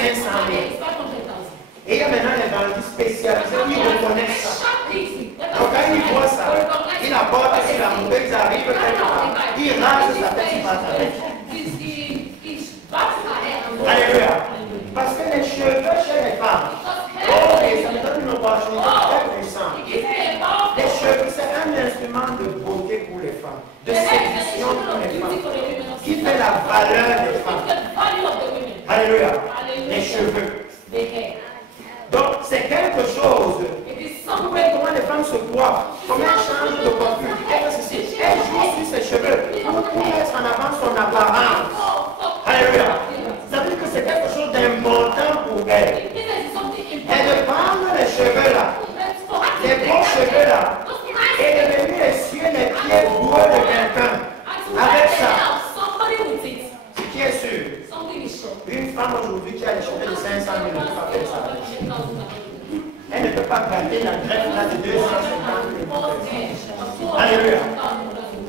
500 000. Et il y a maintenant les bandits spécialisés qui reconnaissent ça. Donc quand ils voient ça, ils apportent sur la montée, ils arrivent quelque part, ils rasent sa tête, ils battent avec. Alléluia. Parce que les cheveux chez les femmes, oh, et ça me donne une opportunité très puissante. Les cheveux, c'est un instrument de beauté pour les femmes, de séduction pour les femmes, qui fait la valeur des femmes. Alléluia. Les cheveux. Donc, c'est quelque chose. Vous voyez comment les femmes se coiffent, comment elles changent de coiffure. Elles jouent sur ses cheveux pour mettre en avant son apparence. Alléluia. Ça veut dire que c'est quelque chose d'important pour elles. Elles de prendre les cheveux là, les beaux cheveux là, et de venir essuyer les pieds boueux de quelqu'un. Avec ça, ce qui est sûr, une femme aujourd'hui qui a les cheveux de 500 000 ne peut pas faire ça. Elle ne peut pas garder la greffe là de 250 000. Alléluia.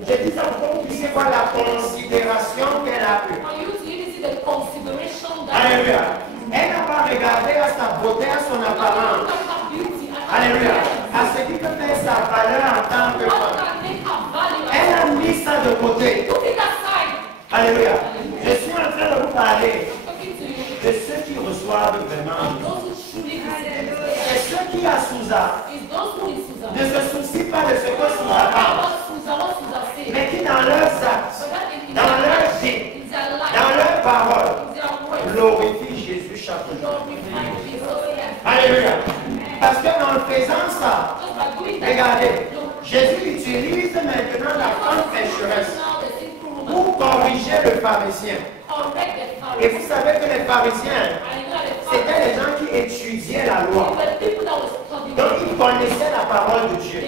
J'ai dit ça pour que vous puissiez voir la considération qu'elle a eue. Alléluia. Elle n'a pas regardé à sa beauté, à son apparence. Alléluia. À ce qui peut faire sa valeur en tant que femme. Elle a mis ça de côté. Alléluia. Je suis en train de vous parler de ceux qui reçoivent vraiment. Et ceux qui a Souza ne se soucient pas de ce que Souza pense, mais qui dans leurs actes, dans leurs vie, dans leurs paroles, glorifient Jésus chaque jour. Alléluia. Parce qu'en faisant ça, regardez, Jésus utilise maintenant la femme pécheresse pour corriger le pharisien. Et vous savez que les pharisiens, c'était les gens qui étudiaient la loi. Donc ils connaissaient la parole de Dieu.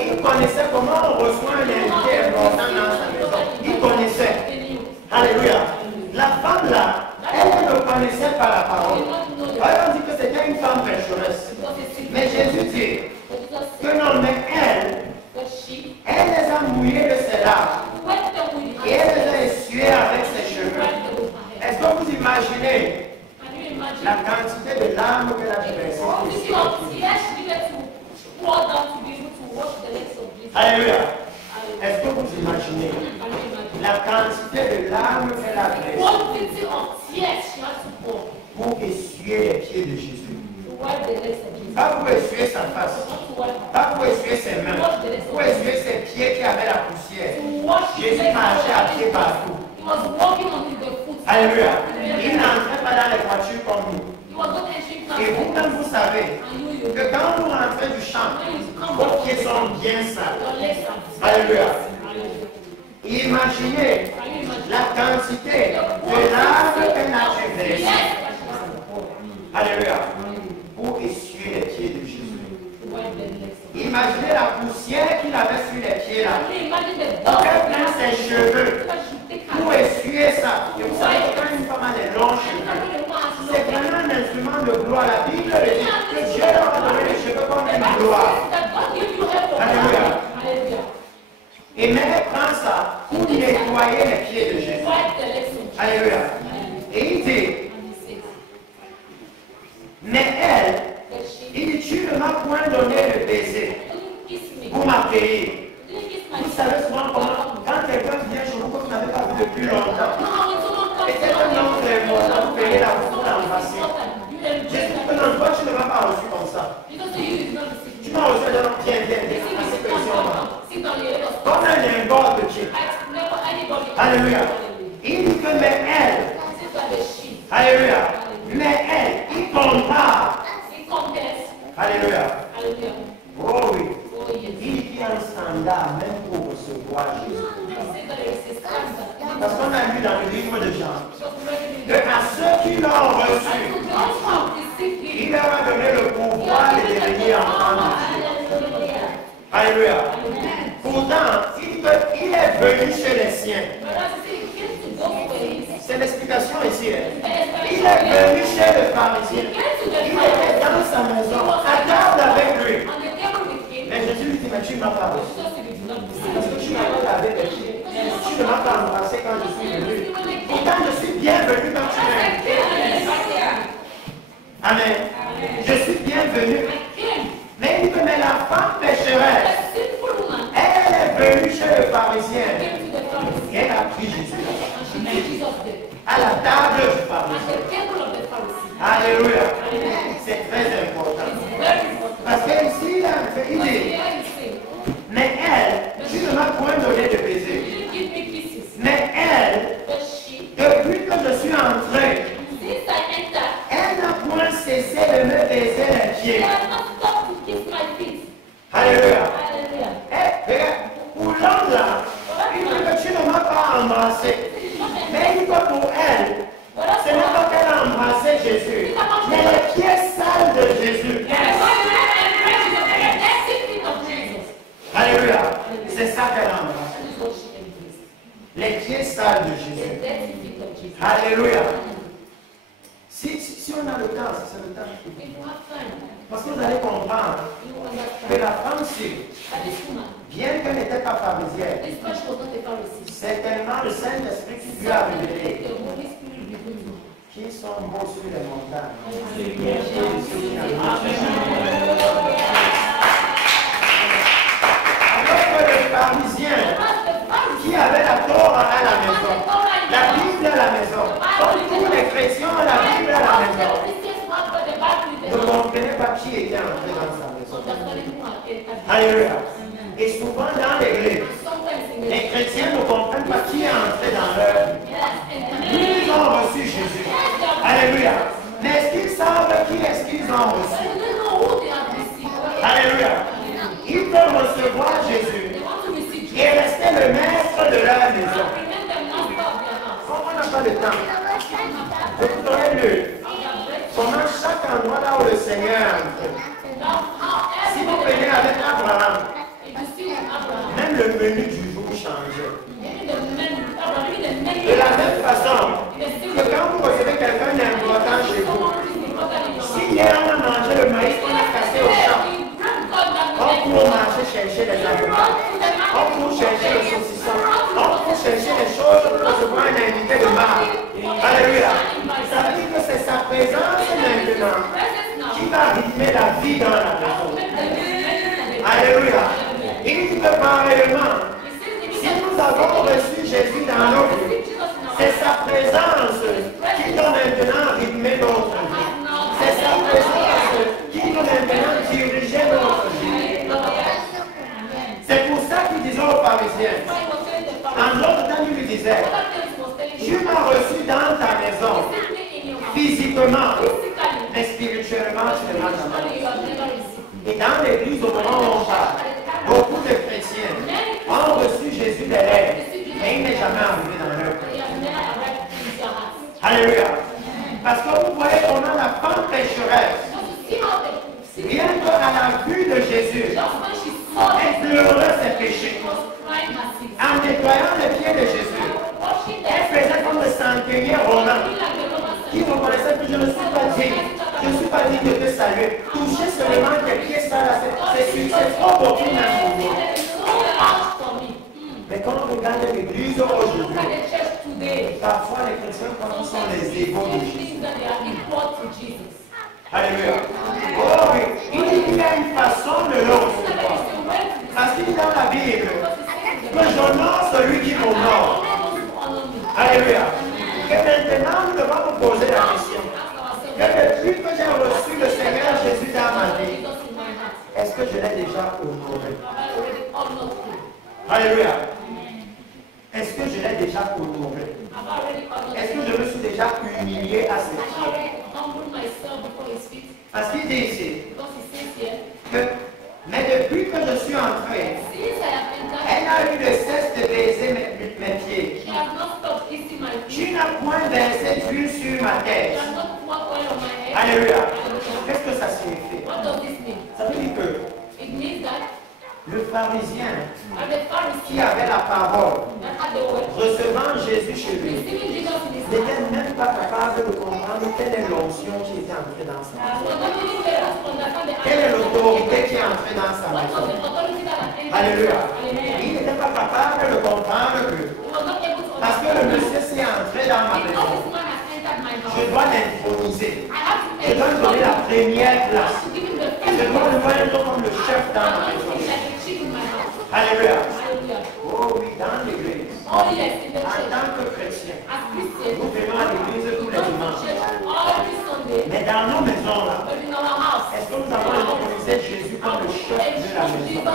Ils connaissaient comment on reçoit un invité important dans sa maison. Ils connaissaient. Alléluia. La femme là, elle ne connaissait pas la parole. Alors on dit que c'était une femme pécheresse. Mais Jésus dit que non, mais elle les a mouillés de ses larmes. Et elle les a essuyés avec ses cheveux. Est-ce que vous imaginez la quantité de larmes qu'elle a versées? Alléluia. Est-ce que vous imaginez la quantité de larmes qu'elle a versées pour essuyer les pieds de Jésus? Pas pour essuyer sa face, pas pour essuyer ses mains, pour essuyer ses pieds qui avaient la poussière. Jésus marchait à pied partout. Alléluia. Il n'entrait pas dans les voitures comme nous. Et vous-même, vous savez que quand vous rentrez du champ, vos pieds sont bien sales. Alléluia. Imaginez la quantité de larmes qu'elle a versées. Alléluia. Pour essuyer les pieds de Jésus. Imaginez la poussière qu'il avait sur les pieds là. Donc elle prend ses cheveux pour essuyer ça. Et vous savez que quand une femme a des longs cheveux, c'est vraiment un instrument de gloire. La Bible dit que Dieu leur a donné les cheveux comme une gloire. Alléluia. Et mais elle prend ça pour nettoyer les pieds de Jésus. Alléluia. Et il dit, mais elle, il dit, tu ne m'as point donné le baiser pour m'accueillir. Vous savez souvent comment, quand quelqu'un vient chez vous que vous n'avez pas vu depuis longtemps, et quelqu'un vient vous faire vous payez la route pour l'embrasser. Jésus dit que non, toi tu ne m'as pas reçu comme ça. Tu m'as reçu de l'homme bien, comme un lingard de Dieu. Alléluia. Il dit que mais elle, alléluia, mais elle, il compare. Alléluia. Oh oui. Il dit qu'il y a un standard même pour recevoir Jésus. Parce qu'on a lu dans le livre de Jean que à ceux qui l'ont reçu, il leur a donné le pouvoir de devenir enfants de Dieu. Alléluia. Pourtant, il est venu chez les siens. C'est l'explication ici. Il est venu chez le pharisien. Il était dans sa maison, à table avec lui. Mais Jésus lui dit, mais tu ne m'as pas reçu. Parce que tu m'as pas lavé les pieds. Tu ne m'as pas embrassé quand je suis venu. Pourtant, je suis bienvenu quand tu m'as invité. Amen. Je suis bienvenu. Mais il dit que mais la femme pécheresse, elle est venue chez le pharisien. Et elle a pris Jésus à la table du pharisien. Alléluia. C'est très important. Parce qu'ici, il dit, mais elle, tu ne m'as point donné de baiser. Mais elle, depuis que je suis entré, elle n'a point cessé de me baiser les pieds. Alléluia. Et pour l'homme là, il dit que tu ne m'as pas embrassé. Mais il dit que pour elle, ce n'est pas qu'elle a embrassé Jésus, mais les pieds sales de Jésus. Alléluia. C'est ça qu'elle a embrassé. Les pieds sales de Jésus. Alléluia. Si on a le temps, c'est le temps. Parce que vous allez comprendre que la femme-ci, bien qu'elle n'était pas pharisienne, c'est tellement le Saint-Esprit qui lui a révélé qui sont beaux sur les montagnes. Alors que le pharisien qui avait la Torah à la maison, la Bible à la maison, comme tous les chrétiens ont la Bible à la maison, ne comprenez pas qui était entré dans sa maison. Alléluia. Et souvent dans l'église, les chrétiens ne comprennent pas qui est entré dans leur vie. Ils ont reçu Jésus. Alléluia. Mais est-ce qu'ils savent qui est-ce qu'ils ont reçu? Alléluia. Ils peuvent recevoir Jésus et rester le maître de leur maison. Comme on n'a pas de temps, je vous aurais lu comment chaque endroit là où le Seigneur entre. Si vous prenez avec Abraham, même le menu du jour changeait. De la même façon que quand vous recevez quelqu'un d'important chez vous, si hier on a mangé le maïs qu'on a cassé au champ, on peut marcher chercher les avocats, on peut chercher le saucisson, on peut chercher les choses pour recevoir un invité de bar. Alléluia. Ça veut dire que c'est sa présence maintenant qui va rythmer la vie dans la maison. Alléluia. Il dit que pareillement, si nous avons reçu Jésus dans nos vies, c'est sa présence qui doit maintenant rythmer notre vie. C'est sa présence qui doit maintenant diriger notre vie. C'est pour ça qu'il disait aux pharisiens, en d'autres temps, il lui disait, tu m'as reçu dans ta maison, physiquement, mais spirituellement, tu ne m'as jamais reçu. Et dans l'église au moment où on parle, beaucoup de chrétiens ont reçu Jésus des lèvres, mais il n'est jamais arrivé dans leur cœur. Alléluia. Parce que vous voyez comment la femme pécheresse, bien qu'à la vue de Jésus, elle pleurait ses péchés. En nettoyant les pieds de Jésus, elle faisait comme le centenier romain, qui reconnaissait que je ne suis pas digne. Je ne suis pas digne de te saluer. Toucher seulement tes pieds, ça, c'est trop beau pour m'amour. Mais quand on regarde l'église aujourd'hui, parfois les chrétiens pensent qu'ils sont les égaux de Jésus. Alléluia. Oh oui, il dit qu'il y a une façon de l'autre. Parce qu'il dit dans la Bible que j'honore celui qui m'honore. Alléluia. Et maintenant, nous devons nous poser la question. Que depuis que j'ai reçu le Seigneur Jésus dans ma vie, est-ce que je l'ai déjà honoré? Alléluia. Est-ce que je l'ai déjà honoré? Est-ce que je me suis déjà humilié à ses pieds? Parce qu'il dit ici que, mais depuis que je suis entré, elle n'a eu de cesse de baiser mes pieds. Tu n'as point versé d'huile sur ma tête. Alléluia. Qu'est-ce que ça signifie? Ça veut dire que le pharisien qui avait la parole, recevant Jésus chez lui, n'était même pas capable de comprendre quelle est l'onction qui était entrée dans sa maison. Quelle est l'autorité qui est entrée dans sa maison. Alléluia. Il n'était pas capable de comprendre que, parce que le monsieur s'est entré dans ma maison, Je dois l'introniser. Je dois lui donner la première place. Je dois le voir comme le chef dans ma maison. Alléluia. Oh oui, dans l'église. En tant que chrétien, nous venons à l'église tous les dimanches. Mais dans nos maisons là, est-ce que nous avons intronisé Jésus comme le chef de la maison?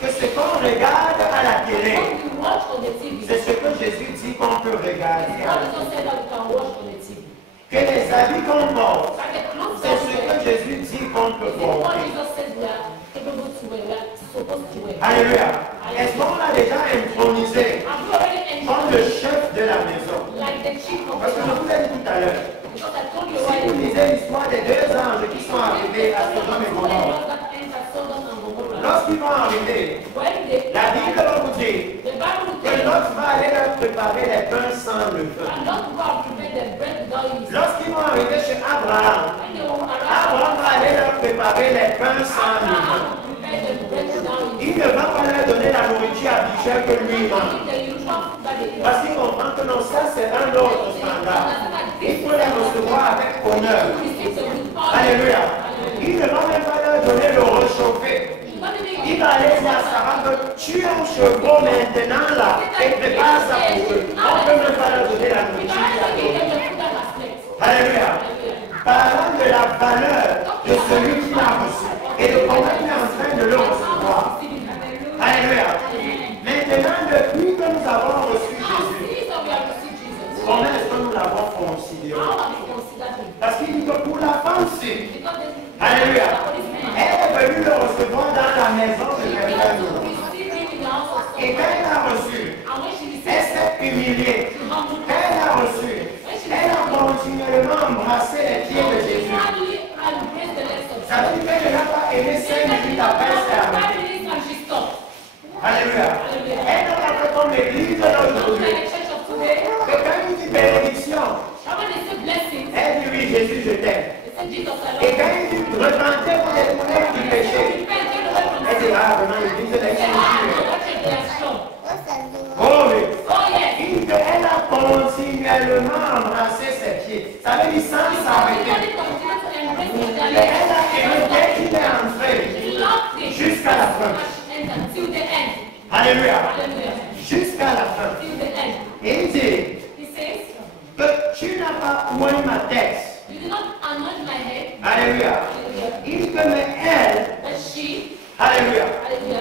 Que ce qu'on regarde à la télé, c'est ce que Jésus dit qu'on peut regarder. Que les habits qu'on porte, c'est ce que Jésus dit qu'on peut porter. Alléluia. Est-ce qu'on l'a déjà intronisé comme le chef de la maison? Parce que je vous l'ai dit tout à l'heure. Si vous lisez l'histoire des deux anges qui sont arrivés à Sodome et Gomorrhe, lorsqu'ils vont arriver, la Bible va vous dire que Lot va aller leur préparer les pains sans le feu. Lorsqu'ils vont arriver chez Abraham, Abraham va aller leur préparer les pains sans le feu. Il ne va pas leur donner la nourriture habituelle que lui mange. Parce qu'il comprend que non, ça c'est un autre standard. Il faut les recevoir avec honneur. Alléluia. Il ne va même pas leur donner le réchauffer. Il va aller dire à Sarah que tu as un chevaux maintenant là et prépare ça pour eux. On ne peut même pas leur donner la nourriture. Alléluia. Parlant de la valeur de celui qui l'a reçu et de comment il est en train de le recevoir. Alléluia. Maintenant, depuis que nous avons reçu Jésus, comment est-ce que nous l'avons considéré? Parce qu'il dit que pour la femme, alléluia, elle est venue le recevoir dans la maison de quelqu'un d'autre. Et quand elle l'a reçu, elle s'est humiliée. Quand elle l'a reçu, elle a continuellement embrassé les pieds de Jésus. Ça veut dire qu'elle n'a pas aimé 5 minutes après, c'est arrêté. Alléluia. Elle n'a pas fait comme l'église d'aujourd'hui. Que quand il dit bénédiction, elle dit oui, Jésus, je t'aime. Et quand il dit repentez pour les problèmes du péché, elle dit ah, vraiment, l'église de l'exclusion. Oh oui. Il dit qu'elle a continuellement embrassé ses pieds. Ça veut dire sans s'arrêter. Elle a aimé dès qu'il est entré jusqu'à la fin. Alléluia. Jusqu'à la fin. Et il dit que tu n'as pas oint ma tête. Alléluia. Il dit que mais elle, alléluia.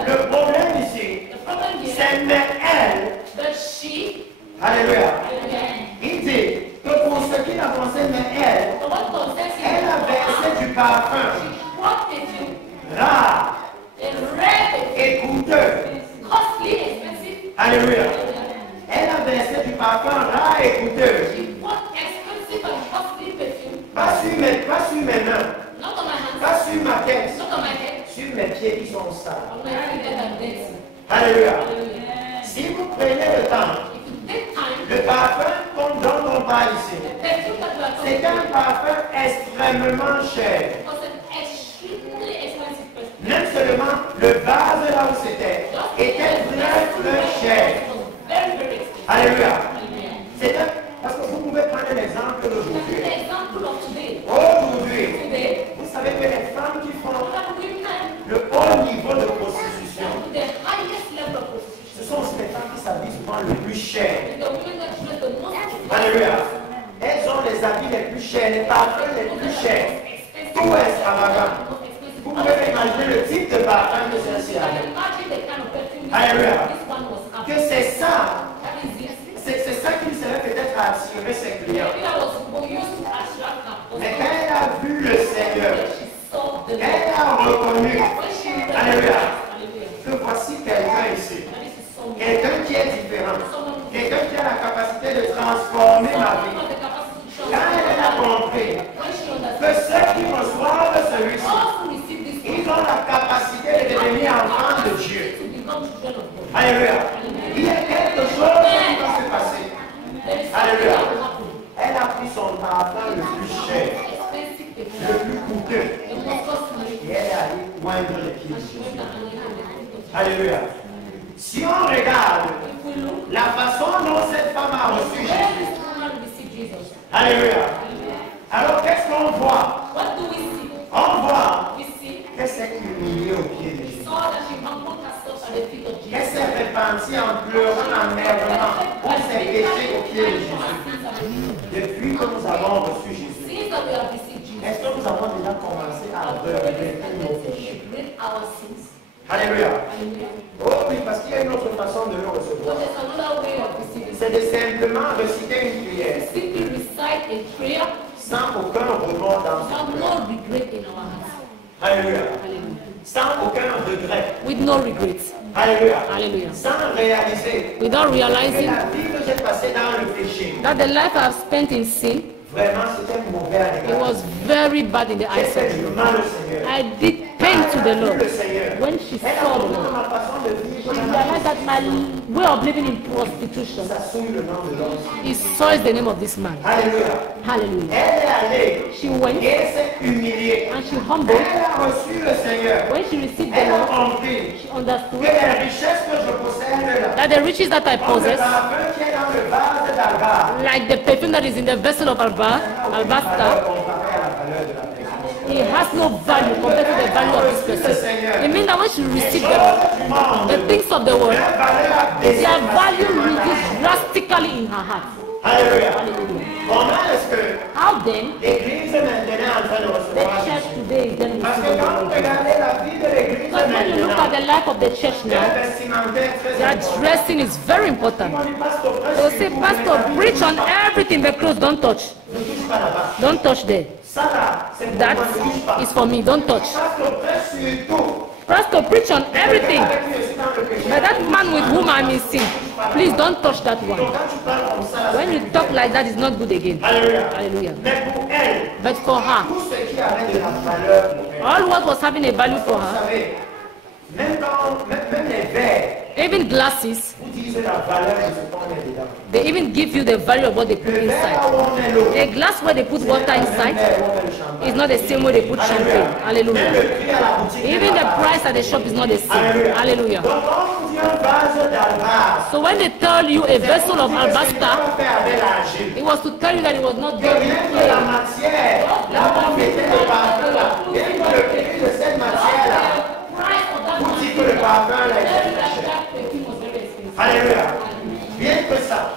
Le problème ici, c'est mais elle, alléluia. Il dit que pour ce qui l'a concerne, mais elle a versé du parfum rare et coûteux. Alléluia. Elle a versé du parfum rare et coûteux. Pas sur mes mains. Pas sur ma tête. Sur mes pieds qui sont sales. Alléluia. Si vous prenez le temps, le parfum dont on parle ici, c'est un parfum extrêmement cher. Même seulement le vase là où c'était était très cher. Alléluia. C'est parce que vous pouvez prendre l'exemple d'aujourd'hui. Aujourd'hui, vous savez que les femmes qui font le haut niveau de prostitution, ce sont ces femmes qui s'habillent souvent le plus cher. Alléluia. Elles ont les habits les plus chers, les parfums les plus chers. Tout est extravagant. Vous pouvez imaginer le type de parfum que celle-ci a. Alléluia. Que c'est ça. C'est ça qui serait peut-être attirer ses clients. Mais quand elle a vu le Seigneur, elle a reconnu, alléluia, que voici quelqu'un ici. Quelqu'un qui est différent. Quelqu'un qui a la capacité de transformer ma vie. Quand elle a compris que ceux qui reçoivent celui-ci, ils ont la capacité de devenir enfants de Dieu. Alléluia. Il y a quelque chose qui va se passer. Alléluia. Elle a pris son parfum le plus cher, le plus coûteux. Et elle est allée moindre les pieds. Alléluia. Si on regarde la façon dont cette femme a reçu Jésus, Alléluia. Alors qu'est-ce qu'on voit? What do we see? On voit We see qu'elle s'est humiliée au pied de Jésus. saw that she humbled herself at the feet of Elle Jesus. s'est repentie en pleurant amèrement pour ses péchés au pied de Jésus. Depuis que nous avons reçu Jésus, Since that we have received Jesus, est-ce que nous avons déjà commencé à regretter nos péchés? regret our sins. Alléluia. Hallelujah. Oh oui, parce qu'il y a une autre façon de le So recevoir. there's another way of receiving. C'est de simplement réciter une prière Simply recite a prayer sans aucun remords dans son without cœur. no regret in our hearts. Alléluia. Hallelujah. Sans aucun regret. With no regrets. Alléluia. Hallelujah. Sans réaliser Without que realizing la vie que j'ai passée dans le péché, that the life I've spent in sin, vraiment c'était mauvais à it l'égard. was very bad in the J'ai eyes fait of du God. mal au Seigneur. I did pain to the Lord. Le Seigneur. When she Elle a saw the compris Lord, ma façon de vivre. she realized that my way of living in prostitution, Ça souille le nom de l'homme. it soils the name of this man. Alléluia. Hallelujah. Elle est allée She went et elle s'est humiliée. and she humbled. Elle a reçu le Seigneur. When she received the Elle a Lord, compris she que understood les richesses que je possède là, that the riches that I comme le possess, parfum qui est dans le vase d'Alba, like the perfume that is in the vessel of valeur alabaster, comparée à la valeur de la personne. it has no value compared to the value of this person. It means that when she received the things of the world, Leur valeur a baissé their parce value que maintenant- reduced drastically in her heart. Alléluia. Hallelujah. Comment est-ce que How then l'Église maintenant est en train de the recevoir church Jésus? today is then Parce que receiving quand the vous Lord? regardez la vie de l'Église Because when you look at maintenant, the life of the church leur now, vestimentaire très their important. dressing is very important. On dit, pasteur, They will say, Pastor, preach on everything, the clothes, don't touch. ne touche pas là-bas. Don't touch there. Ça là, c'est pour That moi, ne touche pas. is for me, don't touch. Pasteur, prêche sur tout. Pastor, preach on everything. Avec lui aussi dans le péché. But that man with whom I'm in sin, please don't touch that Donc one. quand tu parles comme ça, When you talk like that, it's not good again. Alléluia. Hallelujah. Mais pour elle, But for her, tout ce qui avait de la valeur pour elle, all what was having a value for vous her, savez, même les verres, even glasses, vous disent la valeur de ce qu'on met dedans. they even give you the value of what they put Le verre inside. là où on met l'eau, A glass where they put water inside is not the same way they put champagne. Même Hallelujah. le prix à la boutique. Even the price at the shop is not the same. Hallelujah. Donc quand on dit un vase d'albâtre, So when they tell you a vessel of c'est alabaster, fait avec l'argile. it was to tell you that it was not Que done rien with que la clay. matière, là où on mettait le parfum là, rien que le prix de cette matière là, vous dites que le parfum là est très cher. Alléluia. Bien que ça.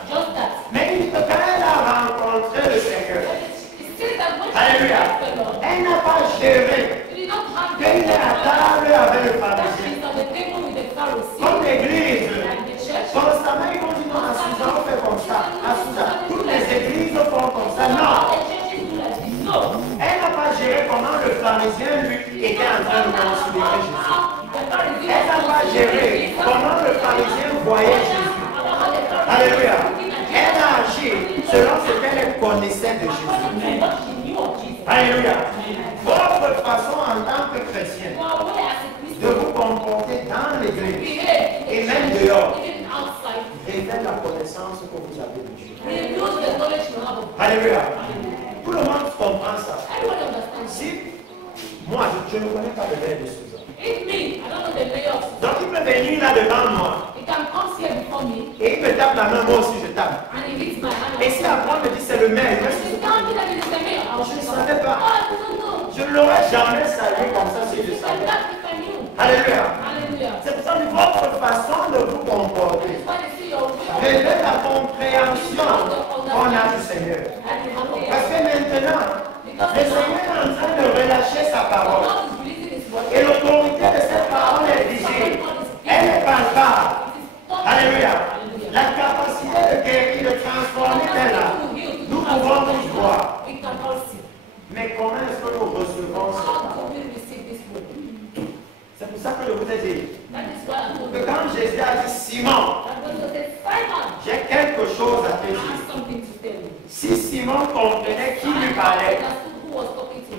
Mais il dit que quand elle a rencontré le Seigneur, alléluia, elle n'a pas géré qu'il est à table avec le pharisien. Comme l'église, constamment ils vont dire non, à Sousa on fait comme ça, à Sousa, toutes les églises font comme ça. Non, elle n'a pas géré comment le pharisien lui était en train de considérer Jésus. Elle n'a pas géré comment le pharisien voyait Jésus. Alléluia. Elle a agi selon ce qu'elle connaissait de Jésus. Alléluia. Votre façon en tant que chrétien de vous comporter dans l'église et même dehors révèle la connaissance que vous avez de Dieu. Alléluia. Tout le monde comprend ça. Si moi, je ne connais pas le verre de Sousa. Donc il peut venir là devant moi et il me tape la main, moi aussi je tape. Et si après on me dit c'est le maire, je ne savais pas. Je ne l'aurais jamais salué comme ça si je savais. Alléluia. C'est pour ça que votre façon de vous comporter révèle la compréhension qu'on a du Seigneur. Parce que maintenant, le Seigneur est en train de relâcher sa parole. Et l'autorité de cette parole est visible. Elle est palpable. Alléluia. La capacité de guérir, de transformer est là. Nous pouvons tous voir. Mais comment est-ce que nous recevons ça? C'est pour ça que je vous ai dit que quand Jésus a dit Simon, j'ai quelque chose à te dire. Si Simon comprenait qui lui parlait,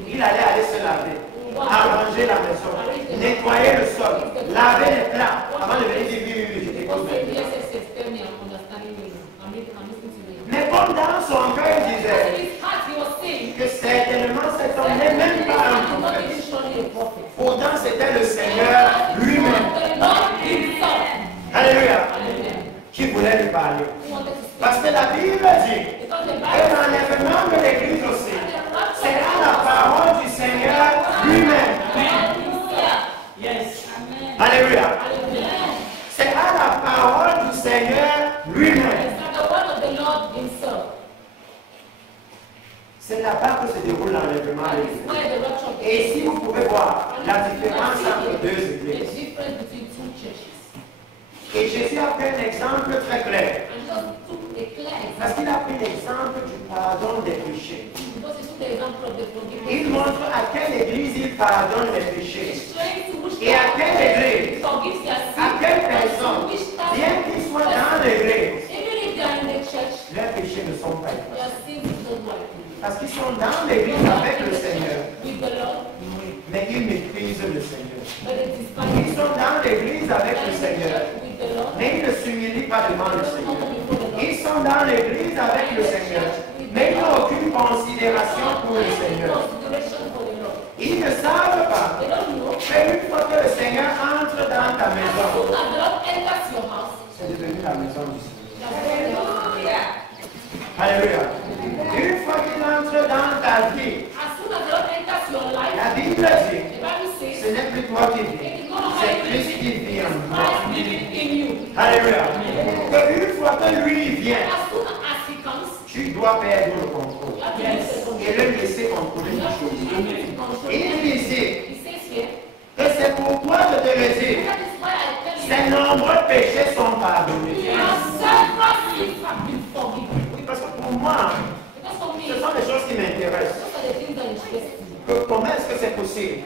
il allait aller se laver, arranger la maison, nettoyer le sol, laver les plats avant de venir dire oui, je t'écoute. Mais comme dans son cœur, il disait que certainement cet homme n'est même pas un prophète. Pourtant, c'était le Seigneur lui-même. Alléluia. Qui voulait lui parler. Parce que la Bible dit que l'enlèvement l'enlèvement de l'Église. Et si vous pouvez voir la différence entre deux églises. Et Jésus a pris un exemple très clair. Parce qu'il a pris l'exemple du pardon des péchés. Il montre à quelle église il pardonne les péchés. Et à quelle église, à quelle personne, bien qu'ils soient dans l'église, leurs péchés ne sont pas effacés. Parce qu'ils sont dans l'église avec le Seigneur. Mais ils méprisent le Seigneur. Ils sont dans l'église avec le Seigneur. Mais ils ne s'humilient pas devant le Seigneur. Ils sont dans l'église avec le Seigneur. Mais ils n'ont aucune considération pour le Seigneur. Ils ne savent pas. Mais une fois que le Seigneur entre dans ta maison, c'est devenu la maison du Seigneur. Alléluia. Une fois qu'il entre dans ta vie, la Bible dit, ce n'est plus toi qui vis, c'est Christ qui vit en toi. Alléluia. Une fois que lui vient, tu dois perdre le contrôle et le laisser contrôler les choses. Il dit que c'est pour toi que te le dire. Ces nombreux péchés sont pardonnés. Oui, parce que pour moi, ce sont des choses qui m'intéressent. Comment est-ce que c'est possible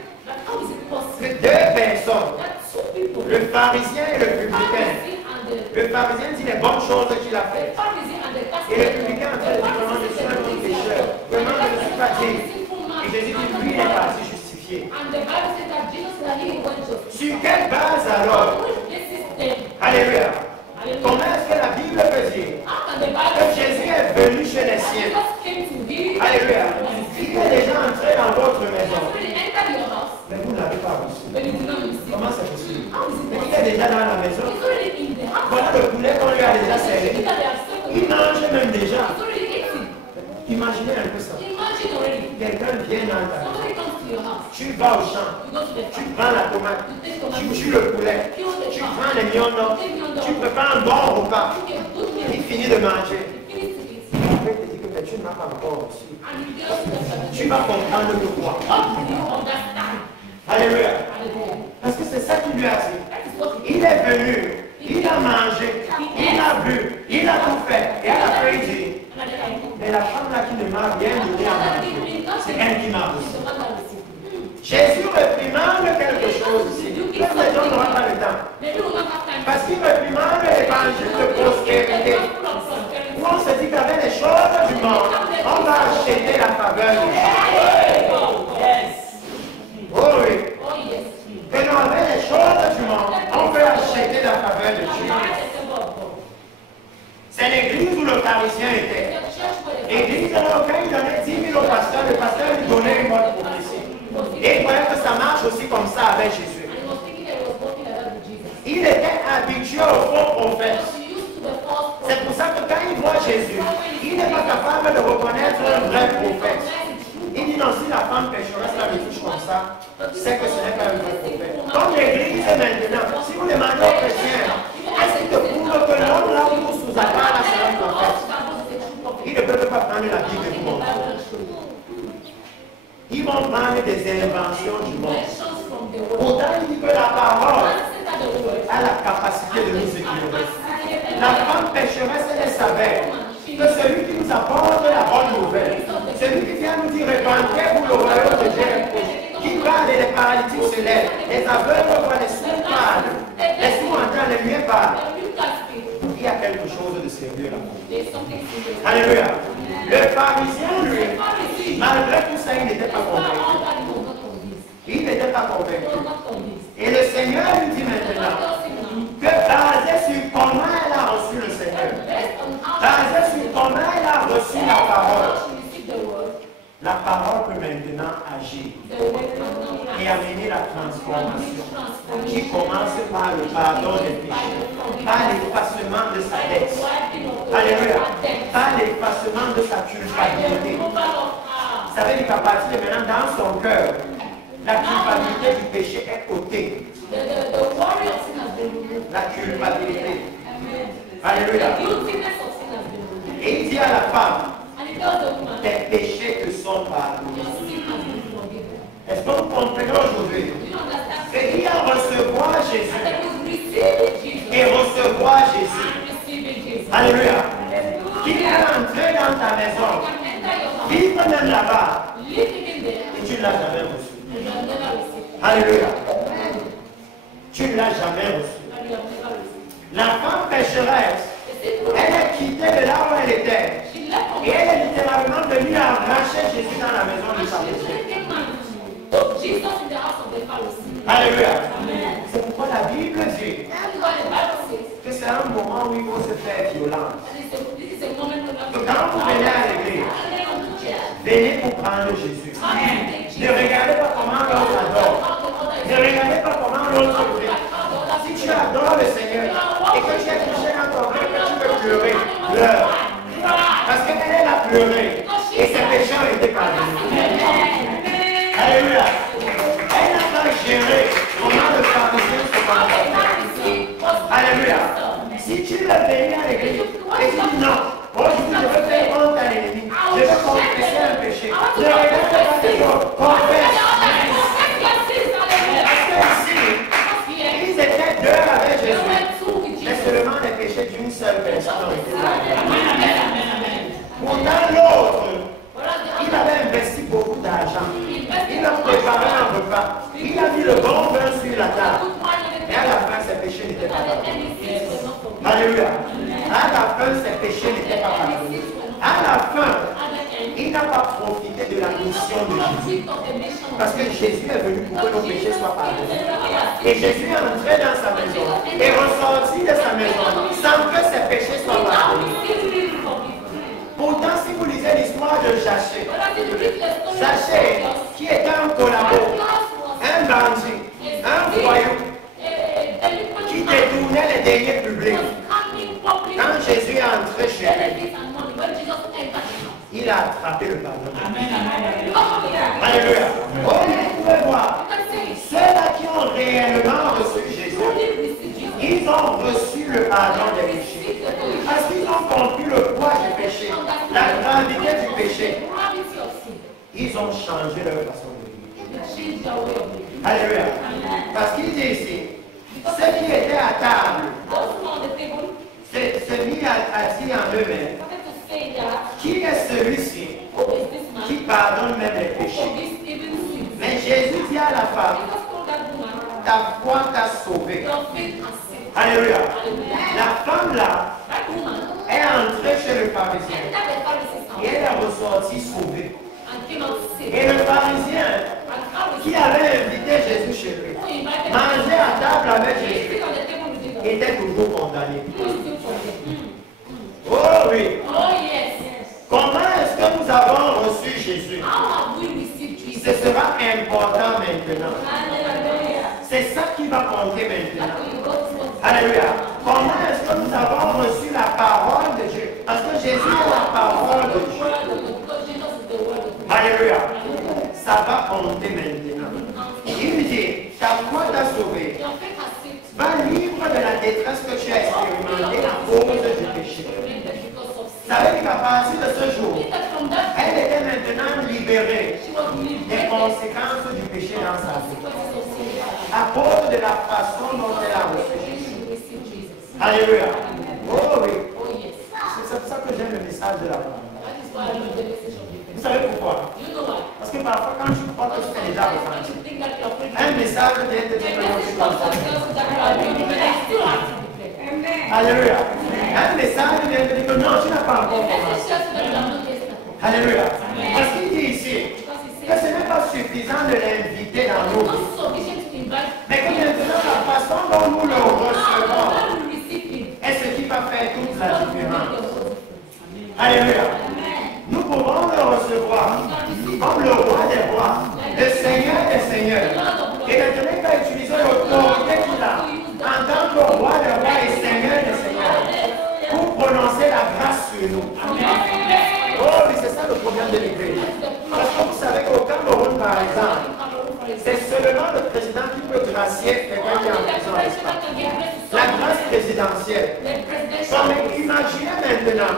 que deux personnes, le pharisien et le publicain, le pharisien dit les bonnes choses qu'il a faites, et le publicain en train de dire vraiment je suis un petit pécheur, vraiment je ne suis pas digne. Et Jésus dit lui il est parti justifié. Sur quelle base alors? Alléluia. Comment est-ce que la Bible peut dire que Jésus est venu chez les siens? Alléluia. Il est déjà entré dans votre maison. Mais vous n'avez pas reçu. Comment c'est possible? Mais il est déjà dans la maison. Voilà le poulet qu'on lui a déjà servi. Il mange même déjà. Imaginez un peu ça. Quelqu'un vient dans ta maison. Tu vas au champ. Tu prends la tomate. Tu tues le poulet. Tu prends les mignons. Tu prépares un bon repas. Il finit de manger. Après, il te dit que tu ne m'as pas encore reçu. Tu vas comprendre le quoi. Alléluia. Parce que c'est ça qu'il lui a dit. Il est venu. Il a mangé. Il a bu. Il a tout fait. Et à la fin, il dit, mais la femme là qui ne m'a rien donné à manger, c'est elle qui m'a reçu. Jésus réprimande quelque chose ici. Les gens n'auront pas le temps. Parce qu'il réprimande l'évangile de prospérité. Où on se dit qu'avec les choses du monde, on va acheter la faveur de Dieu. Oh oui. Que non, avec les choses du monde, on peut acheter la faveur de Dieu. C'est l'église où le pharisien était. L'église, quand il donnait 10 000 au pasteur, le pasteur lui donnait une bonne prophétie. Et il croyait que ça marche aussi comme ça avec Jésus. Il était habitué au faux prophète. C'est pour ça que quand il voit Jésus, il n'est pas capable de reconnaître un vrai prophète. Il dit non, si la femme pécheresse la touche comme ça, c'est que ce n'est pas un vrai prophète. Comme l'église maintenant, si vous demandez aux chrétiens, est-ce qu'il te prouve que l'homme là où vous sous appart là c'est un prophète? Ils ne peuvent pas prendre la Bible du monde. Ils vont prendre des inventions du monde. Pourtant, il dit que la parole a la capacité de nous éclairer. La femme pécheresse, elle savait que celui qui nous apporte la bonne nouvelle, celui qui vient nous dire répandez-vous le royaume de Dieu, qui parle et les paralytiques se lèvent, les aveugles voient, les sourds parlent, les sourds entendent, les muets parlent. Il y a quelque chose de sérieux là. Alléluia. Le pharisien, lui, malgré tout ça, il n'était pas convaincu. Il n'était pas convaincu. Et le Seigneur lui dit maintenant que basé sur comment elle a reçu le Seigneur, basé sur comment elle a reçu la parole peut maintenant agir et amener la transformation qui commence par le pardon des péchés, par l'effacement de sa dette. Alléluia. Par l'effacement de sa culpabilité. Vous savez qu'à partir de maintenant, dans son cœur, la culpabilité du péché est ôtée. La culpabilité. Alléluia. Et il dit à la femme, tes péchés te sont pardonnés. Et tu ne l'as jamais reçu. Alléluia. Tu ne l'as jamais reçu. La femme pécheresse, elle est quittée de là où elle était. Et elle est littéralement venue arracher Jésus dans la maison de sa péché. Alléluia. C'est pourquoi la Bible dit que c'est un moment où il faut se faire violence. Donc quand vous venez à l'église, venez pour prendre Jésus. Ne regardez pas comment l'autre adore. Ne regardez pas comment l'autre prie. Si tu adores le Seigneur et que tu es touché dans ton cœur, que tu peux pleurer, pleure. Parce qu'elle a pleuré et ses péchés ont été pardonnés. Alléluia. Elle n'a pas géré comment le pharisien se comporte. Alléluia. Si tu veux venir à l'église et tu dis non, aujourd'hui je veux faire honte à l'ennemi, je veux confesser un péché, ne regarde pas les autres, confesse. Ils étaient deux avec Jésus, mais seulement les péchés d'une seule personne ont été pardonnés. Pourtant l'autre, il avait investi beaucoup d'argent. Il a préparé un repas. Il a mis le bon vin sur la table. Et à la fin, ses péchés n'étaient pas pardonnés. Alléluia. À la fin, ses péchés n'étaient pas pardonnés. À la fin, il n'a pas profité de la mission de Jésus. Parce que Jésus est venu pour que nos péchés soient pardonnés. Et Jésus est entré dans sa maison et ressorti de sa maison sans que ses péchés soient pardonnés. Pourtant, si vous lisez l'histoire de Zachée, Zachée, qui était un collabo, un bandit, un voyou, qui détournait les deniers publics, quand Jésus est entré chez lui, il a attrapé le pardon. Alléluia. Oh, vous pouvez voir, ceux-là qui ont réellement reçu Jésus, ils ont reçu le pardon des péchés. Parce qu'ils ont compris le poids du péché, la gravité du péché. Ils ont changé leur façon de vivre. Alléluia. Parce qu'il dit ici, ceux qui étaient à table se mis à dire en eux-mêmes, qui est celui-ci qui pardonne même les péchés? Mais Jésus dit à la femme, ta foi t'a sauvé. Alléluia. La femme là est entrée chez le pharisien et elle est ressortie sauvée. Et le pharisien qui avait invité Jésus chez lui, manger à table avec Jésus, était toujours condamné. Oh oui. Comment est-ce que nous avons reçu Jésus? Ce sera important maintenant. C'est ça qui va compter maintenant. Alléluia. Comment est-ce que nous avons reçu la parole de Dieu? Parce que Jésus est la parole de Dieu. Alléluia. Ça va compter maintenant. Il dit, ta foi t'a sauvé. Va libre de la détresse que tu as expérimentée à cause du péché. Ça veut dire qu'à partir de ce jour, elle était maintenant libérée des conséquences du péché dans sa vie. À cause de la façon dont elle a reçu Jésus. Alléluia. Oh oui. C'est pour ça que j'aime le message de la parole. Vous savez pourquoi? Parce que parfois quand tu crois que tu t'es déjà ressenti, un message vient te dire que non, tu dois le faire. Alléluia. Un message vient te dire que non, tu n'as pas encore commencé. Alléluia. Parce qu'il dit ici que ce n'est pas suffisant de l'inviter dans nos vies, mais que maintenant la façon dont nous le recevons est ce qui va faire toute la différence. Alléluia. Nous pouvons le recevoir comme le roi des rois, le Seigneur des seigneurs. Et maintenant, il va utiliser l'autorité qu'il a en tant que roi des rois et Seigneur des seigneurs pour prononcer la grâce sur nous. Oh oui, c'est ça le problème de l'Église. Parce que vous savez qu'au Cameroun, par exemple, c'est seulement le président qui peut gracier quelqu'un qui est en prison. La grâce présidentielle. Donc, imaginez maintenant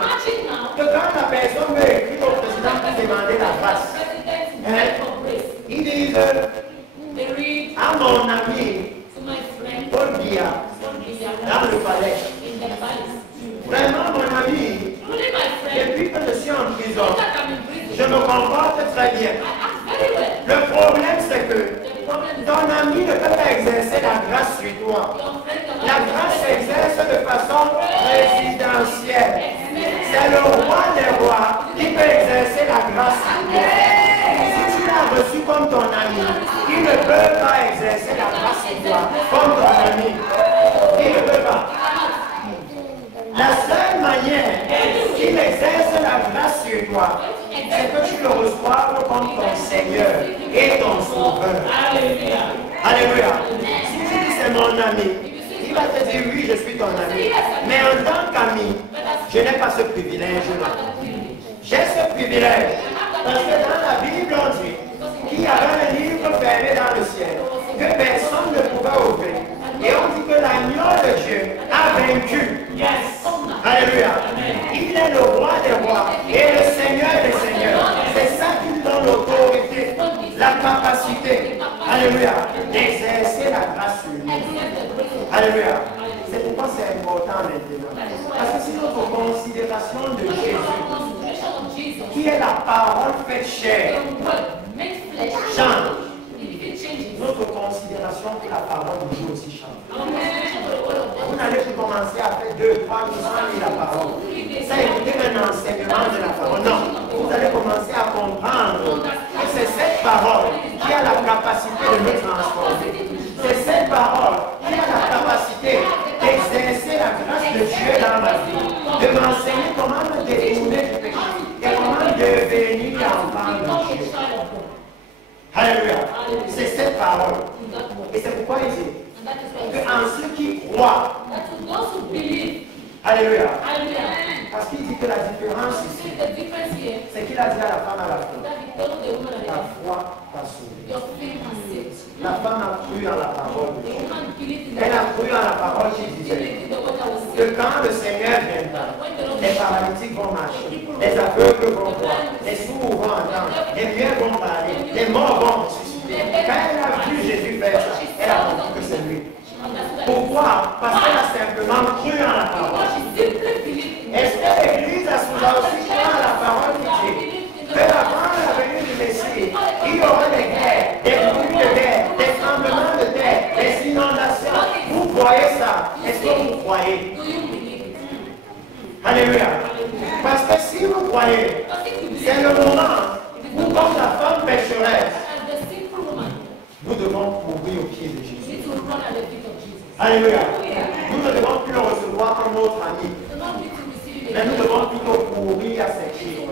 que quand la personne veut écrire au président pour demander la grâce, ils disent à mon ami Paul Biya dans le palais. Vraiment, mon ami, depuis que je suis en prison, je me comporte très bien. ne peut pas exercer la grâce sur toi. La grâce s'exerce de façon résidentielle. C'est le roi des rois qui peut exercer la grâce sur toi. Si tu l'as reçu comme ton ami, il ne peut pas exercer la grâce sur toi comme ton ami. Il ne peut pas. La seule manière qu'il exerce la grâce sur toi, c'est que tu le reçoives comme ton Seigneur et ton Sauveur. Alléluia. Si tu dis c'est mon ami, il va te dire oui, je suis ton ami. Mais en tant qu'ami, je n'ai pas ce privilège-là. J'ai ce privilège. Parce que dans la Bible, on dit qu'il y avait un livre fermé dans le ciel que personne ne pouvait ouvrir. Et on dit que l'agneau de Dieu a vaincu. Yes. Alléluia. Il est le roi des rois et le Seigneur des seigneurs. C'est ça qui lui donne l'autorité, la capacité, alléluia, d'exercer la grâce sur lui. Alléluia. C'est pourquoi c'est important maintenant. Parce que si notre considération de Jésus, qui est la parole faite chair, change, notre considération pour la parole de Dieu aussi change. Vous n'allez plus commencer à faire 2, 3, 400 000 la parole. Ça écouter un enseignement de la parole. Non, vous allez commencer à comprendre que c'est cette parole qui a la capacité de nous transformer. C'est cette parole qui a la capacité d'exercer la grâce de Dieu dans ma vie, de m'enseigner comment me détourner du péché et comment devenir enfant de Dieu. Alléluia. C'est cette parole. Et c'est pourquoi il dit qu'en ceux qui croient, alléluia. Parce qu'il dit que la différence ici, c'est qu'il a dit à la femme à la fin, la foi t'a sauvé. La femme a cru en la parole de Dieu. Elle a cru en la parole qui disait que quand le Seigneur viendra, les paralytiques vont marcher, les aveugles vont voir, les sourds vont entendre, les muets vont parler, les morts vont ressusciter. Quand elle a vu Jésus faire ça, elle a compris que c'est lui. Pourquoi? Parce qu'elle a simplement cru en la parole. Est-ce que l'Église a aussi cru en la parole qui dit que avant la venue du Messie, il y aura des guerres, des bruits de terre, des tremblements de terre, des inondations? Vous voyez ça? Est-ce que vous croyez? Alléluia. Parce que si vous croyez, c'est le moment où, comme la femme pécheresse, nous devons courir au pied de Jésus. Alléluia. Nous ne devons plus le recevoir comme notre ami. Mais nous devons plutôt courir à ses pieds.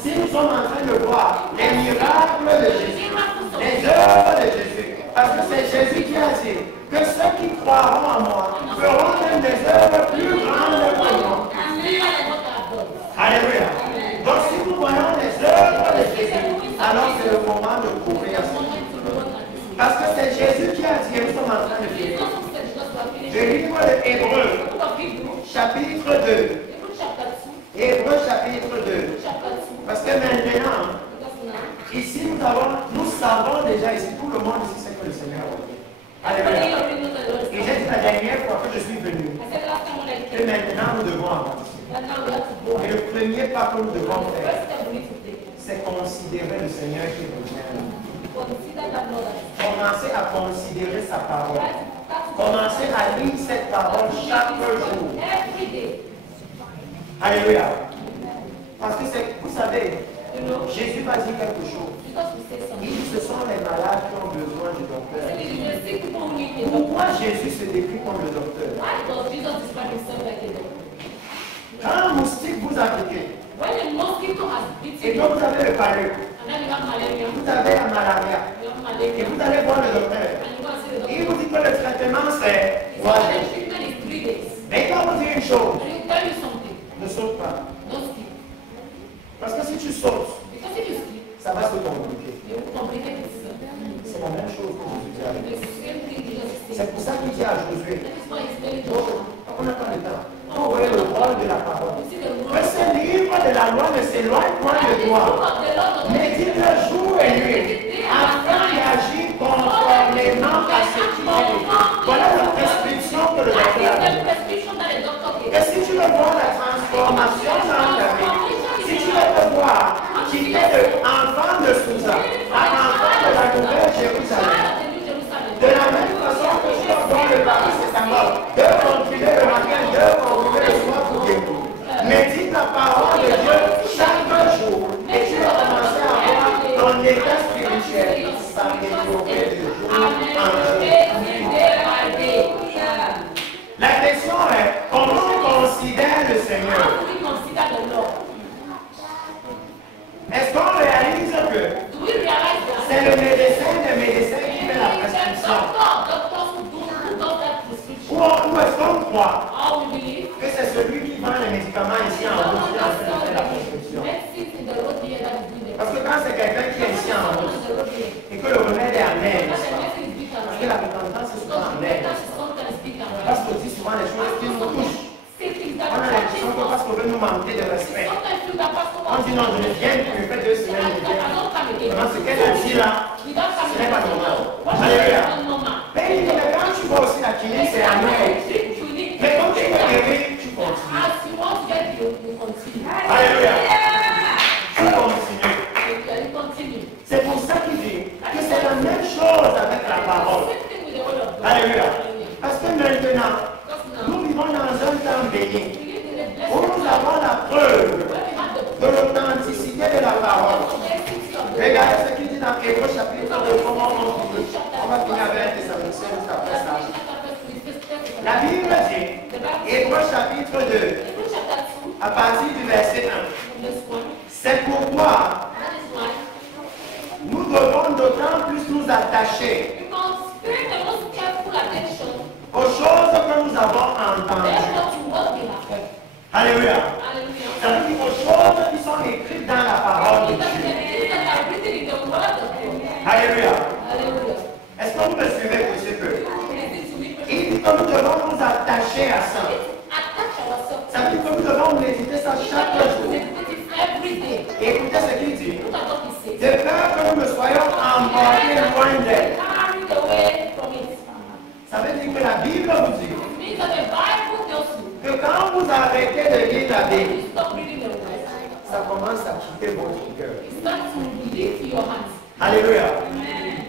Si nous sommes en train de voir les miracles de Jésus, les œuvres de Jésus, parce que c'est Jésus qui a dit que ceux qui croiront en moi feront même des œuvres plus grandes que moi. Alléluia. Donc si nous voyons les œuvres de Jésus, alors c'est le moment de courir à ses pieds. Parce que c'est Jésus qui a dit que nous sommes en train de vivre. Je livre de Hébreux, chapitre 2. Hébreux, chapitre 2. Parce que maintenant, ici nous savons déjà, ici tout le monde ici sait que le Seigneur a fait. Alléluia. Et j'ai dit la dernière fois que je suis venu, que maintenant nous devons avancer. Et le premier pas que nous devons faire, c'est considérer le Seigneur qui revient. Commencez à considérer sa parole. Commencez à lire cette parole chaque jour. Alléluia. Parce que vous savez, Jésus va dire quelque chose. Il dit ce sont les malades qui ont besoin du docteur. Pourquoi Jésus se décrit comme le docteur? Quand un moustique vous a piqué, et que vous avez le palud, vous avez la malaria, et vous allez voir le docteur, il vous dit que le traitement c'est 3 jours. Mais il va vous dire une chose, ne saute pas. Parce que si tu sautes, ça va se compliquer. C'est la même chose que Jésus dit. C'est pour ça qu'il dit à Josué, on n'a pas le temps. On voit le rôle de la parole. Que ce livre de la loi ne s'éloigne point de toi. Médite jour et nuit, afin d'agir conformément à ce qui est dit. Voilà la prescription que le docteur a donnée. Et si tu veux voir la transformation dans ta vie, si tu veux te voir quitter de enfant de Sousa à enfant de la Nouvelle Jérusalem, de la chair s'améliorer de jour en jour. La question est, comment on considère le Seigneur? Est-ce qu'on réalise que c'est le médecin des médecins qui fait la prescription? Ou est-ce qu'on croit que c'est celui qui vend les médicaments ici en route qui fait la prescription? Parce que quand c'est quelqu'un qui est ici en route et que le remède est amer, parce que la repentance est souvent amère, parce qu'on dit souvent les choses qui nous touchent. On a l'impression que parce qu'on veut nous manquer de respect, on dit non, je ne viens plus, je fais 2 semaines, je viens. Vraiment, ce qu'elle a dit là, ce n'est pas normal. Alléluia. Mais quand tu vois aussi la clinique, c'est amer. Mais quand tu veux guérir, tu continues. Alléluia. Tu continues. C'est pour ça qu'il dit que c'est la même chose avec la parole. Alléluia. Parce que maintenant, nous vivons dans un temps béni où nous avons la preuve de l'authenticité de la parole. Regardez ce qu'il dit dans Hébreux chapitre 2, comment on finit. On va finir avec Thessaloniciens juste après ça. La Bible dit, Hébreux chapitre 2, à partir du verset 1. C'est pourquoi nous devons d'autant plus nous attacher aux choses que nous avons entendues. Alléluia. Ça veut dire aux choses qui sont écrites dans la parole de Dieu. Alléluia. Est-ce que vous me suivez pour ce peu? Il dit que nous devons nous attacher à ça. Ça veut dire que nous devons méditer ça chaque jour. Écoutez ce qu'il dit. De peur que nous ne soyons emportés loin d'elle. Ça veut dire que la Bible vous dit que quand vous arrêtez de lire la Bible, ça commence à quitter votre cœur. Alléluia.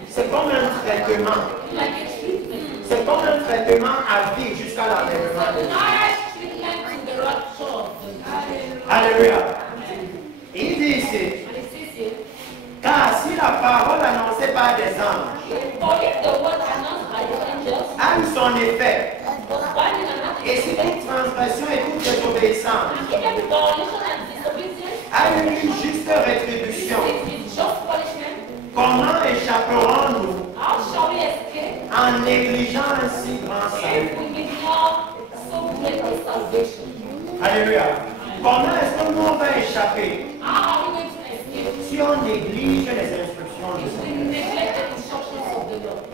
C'est comme un traitement. C'est comme un traitement à vie jusqu'à l'enlèvement de Dieu. Alléluia. Il dit ici, car si la parole annoncée par des anges a eu son effet, et si toute transgression et toute désobéissance a eu une juste rétribution, comment échapperons-nous en négligeant un si grand salut? Alléluia. Comment est-ce que nous on va échapper si on néglige les instructions de Seigneur?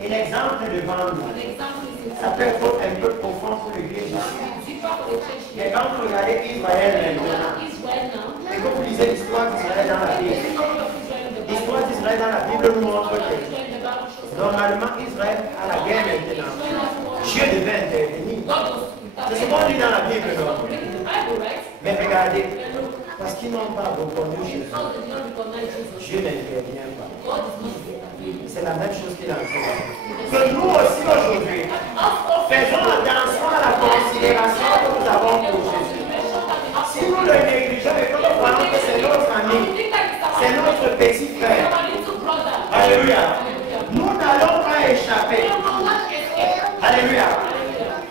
Et l'exemple devant nous, ça peut être un peu profond pour l'Église ici. Mais quand vous regardez Israël maintenant, et que vous lisez l'histoire d'Israël dans la Bible, l'histoire d'Israël dans la Bible nous montre que normalement Israël a la guerre maintenant. Dieu devait intervenir. C'est ce qu'on dit dans la Bible, non? Mais regardez, parce qu'ils n'ont pas reconnu Jésus, Dieu n'intervient pas. C'est la même chose qu'il a fait. Que nous aussi aujourd'hui, faisons attention à la considération que nous avons pour Jésus. Si nous le négligeons et que nous croyons que c'est notre ami, c'est notre petit frère, alléluia, nous n'allons pas échapper. Alléluia.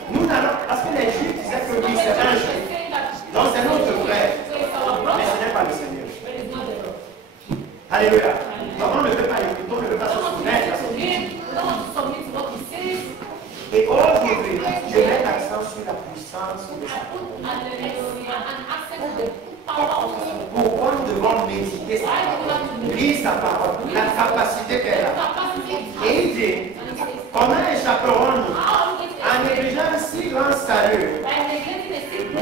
Nous n'allons, parce que les Juifs disaient que oui, c'est un juif. Donc c'est notre frère. Mais ce n'est pas le Seigneur. Alléluia. Donc on ne peut pas écouter, on ne peut pas se soumettre à ce qu'il dit. Et aujourd'hui, je mets l'accent sur la puissance de sa parole. Pourquoi nous devons méditer sa parole, lire sa parole, la capacité qu'elle a. Et il dit, comment échapperons-nous en négligeant un si grand salut,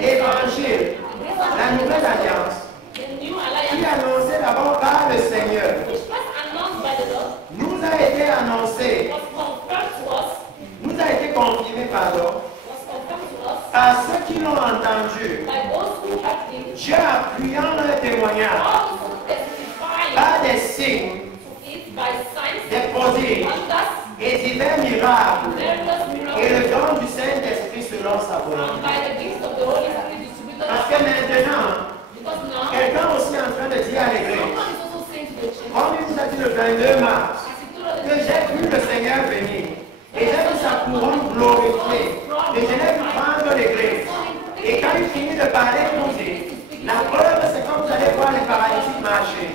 l'évangile, la nouvelle alliance, qui est annoncée d'abord par le Seigneur, nous a été annoncé, nous a été confirmé, pardon, par ceux qui l'ont entendu, Dieu appuyant leur témoignage par des signes, des prodiges et divers miracles et le don du Saint-Esprit selon sa volonté. Parce que maintenant, quelqu'un aussi est en train de dire à l'église, comme il vous a dit le 22 mars que j'ai vu le Seigneur venir. Et j'ai vu sa couronne glorifiée. Et je l'ai vu prendre l'église. Et quand il finit de parler, il dit, la preuve, c'est quand vous allez voir les paralytiques marcher.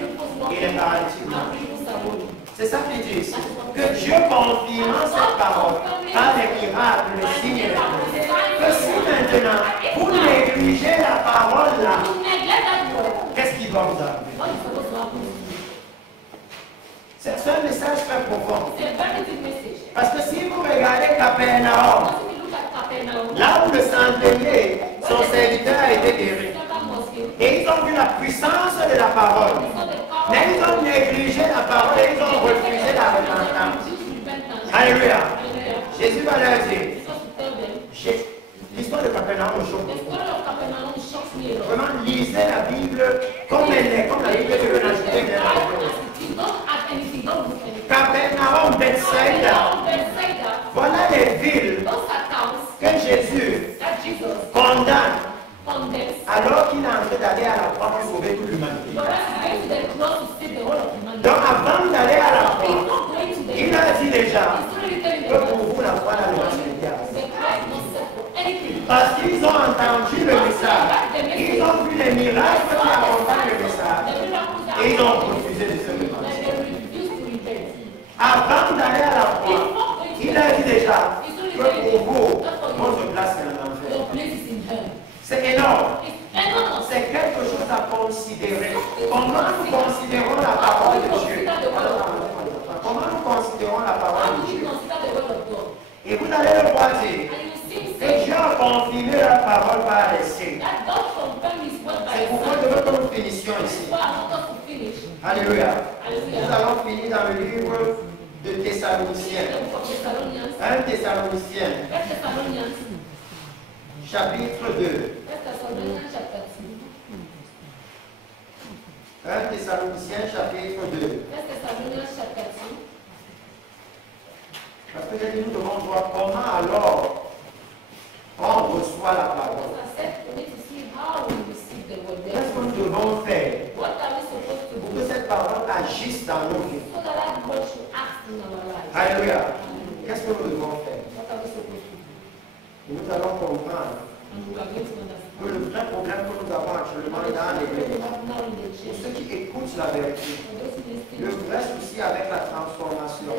Et les paralytiques marchent. C'est ça qu'il dit ici. Que Dieu confirme cette parole par les miracles, les signes et les preuves. Que si maintenant, vous négligez la parole là, qu'est-ce qui va vous arriver? C'est un message très profond. Parce que si vous regardez Capernaum, là où le centenier, son serviteur a été guéri, et ils ont vu la puissance de la parole, mais ils ont négligé la parole et ils ont refusé la repentance. Alléluia. Jésus va leur dire, l'histoire de Capernaum choque. Vraiment, lisez la Bible comme elle est, comme la Bible de l'Antiquité. Capernaum, Bethsaida, voilà les villes que Jésus condamne alors qu'il est en train d'aller à la croix pour sauver toute l'humanité. Donc avant d'aller à la croix, il a dit déjà que pour vous la croix n'a pas été. Parce qu'ils ont entendu le message, ils ont vu les miracles qui accompagnent le message et ils ont refusé de se repentir. Avant d'aller à la croix, il a dit déjà que pour vous, votre place est en enfer. C'est énorme. C'est quelque chose à considérer. Comment nous considérons la parole de Dieu? Comment nous considérons la parole de Dieu? Et vous allez le voir dire que Dieu a confirmé la parole par les signes. C'est pourquoi je veux que nous finissions ici. Alléluia. Nous allons finir dans le livre de Thessaloniciens. 1 Thessaloniciens. Chapitre 2. 1 Thessaloniciens chapitre 2. Parce que j'ai dit, nous devons voir comment alors on reçoit la parole. Qu'est-ce que nous devons faire pour que cette parole agisse dans nos vies? Alléluia. Qu'est-ce que nous devons faire? Et nous allons comprendre que le vrai problème que nous avons actuellement dans l'Église, pour ceux qui écoutent la vérité, le vrai souci avec la transformation,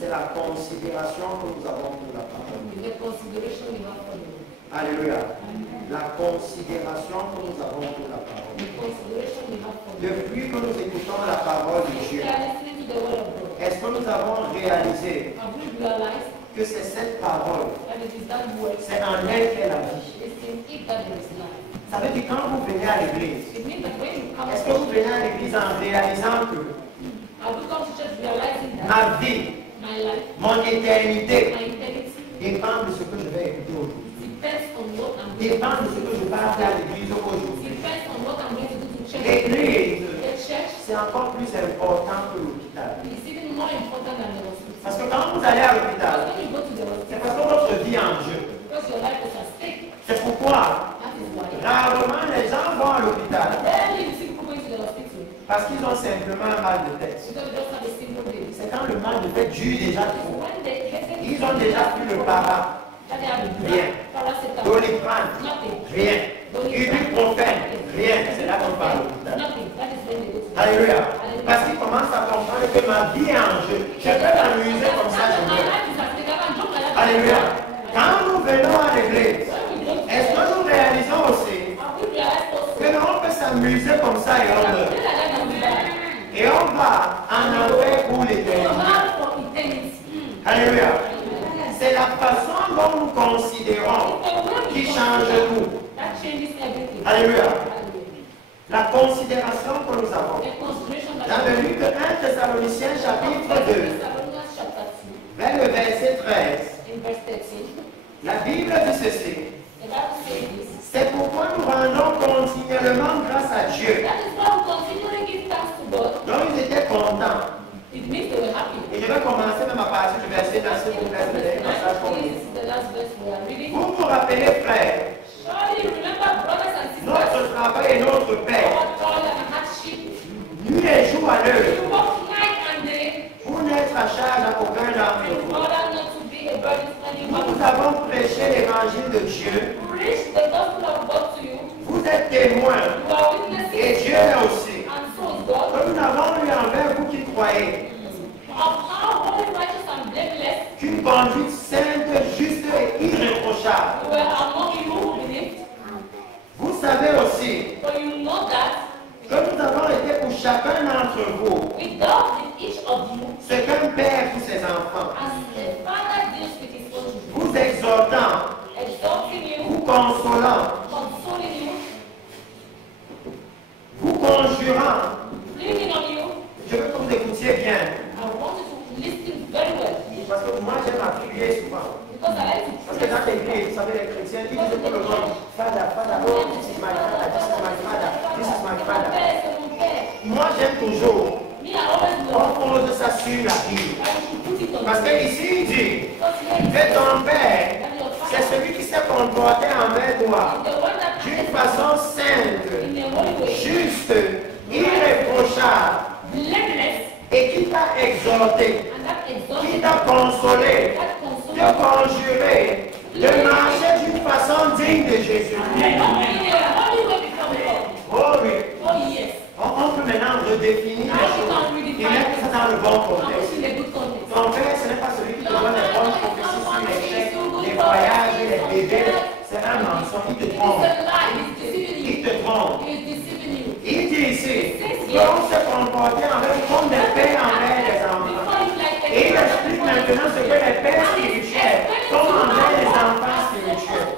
c'est la considération que nous avons pour la parole. Alléluia. La considération que nous avons pour la parole. Depuis que nous écoutons la parole de Dieu, est-ce que nous avons réalisé que c'est cette parole, c'est en elle qu'est la vie? Ça veut dire quand vous venez à l'église, est-ce que vous venez à l'église en réalisant que ma vie, mon éternité dépend de ce que je vais écouter aujourd'hui, dépend de ce que je vais faire à l'église aujourd'hui? L'église, c'est encore plus important que l'hôpital. Parce que quand vous allez à l'hôpital, c'est parce que votre vie est en jeu. C'est pourquoi rarement les gens vont à l'hôpital parce qu'ils ont simplement un mal de tête. C'est quand le mal de tête dure déjà trop. Ils ont déjà pris le para. Rien. Doliprane. Rien. Ibuprofène. Rien. C'est là qu'on va à l'hôpital. Alléluia. Parce qu'ils commencent à comprendre que ma vie est en jeu. Je peux m'amuser comme ça, je veux. Alléluia. Quand nous venons à l'église, est-ce que nous réalisons aussi que l'on peut s'amuser comme ça et on meurt? Et on va en enfer pour l'éternité. Alléluia. C'est la façon dont nous considérons qui change nous. Alléluia. La considération que nous avons. Dans le livre de 1 Thessaloniciens chapitre 2, vers le verset 13, la Bible dit ceci. C'est pourquoi nous rendons continuellement grâce à Dieu. Donc ils étaient contents. Et je vais commencer même à partir du verset 9. Vous vous rappelez, frères, notre travail et notre paix, nuit et jour à l'heure, conduite sainte, juste et irréprochable. We were among people who believed. Vous savez aussi But you know that que nous avons été pour chacun d'entre vous we dealt with each of you ce qu'un père pour ses enfants, as a father deals with his own children, vous exhortant, exalting you, vous consolant, consoling you, vous conjurant. leaning on you. Je veux que vous écoutiez bien, I want you to listen very well parce que moi j'aime à prier souvent. because I like to Parce que dans l'église, vous savez, les chrétiens, ils disent tout le monde, Father, Father, oh, this is my father, this is my father, this is my father. Moi j'aime toujours, Me, I always on love pose ça sur la Bible. I should put it on Parce que ici il dit que ton père, c'est celui qui s'est comporté envers toi the one that d'une façon sainte, in a holy way, juste, irréprochable, blameless, et qui t'a exhorté, and that qui exalted, t'a consolé, that te consoled, conjurer de marcher d'une façon digne de Jésus. in a holy way before God. Oh oui, Oh yes. on peut maintenant redéfinir les choses et mettre ça dans le bon I'm contexte. in a good context. Ton père, ce n'est pas celui qui te donne les bonnes prophéties sur les chèques, les voyages, les bébés. C'est un mensonge, il te It's trompe. a lie. He's deceiving Il you. te trompe. He's deceiving you. Il dit ici, qu'on se comporter envers comme des pères envers les enfants. Before you like Et il explique maintenant ce que les pères spirituels font envers les enfants spirituels.